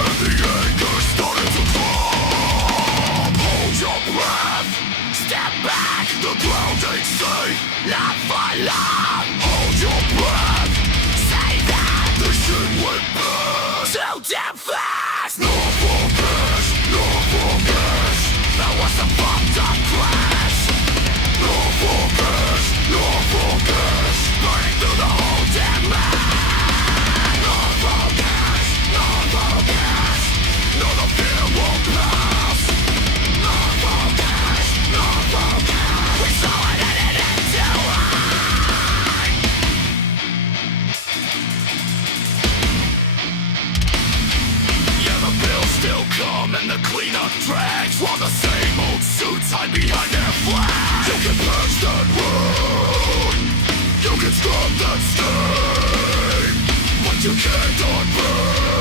And the anger started to come. Hold your breath, step back. The ground ain't safe, not for long. Hold your breath, say that the shit went bad too damn fast. Norfolk, that was a fucked up crash. Norfolk, burning through the whole damn map. Norfolk, no, the fear won't pass. Norfolk, we saw it and it ain't too high. Yeah, the bills still come and the cleanup drags, while the same old suits hide behind their flags. You can patch that wound, you can scrub that stain, but you can't unburn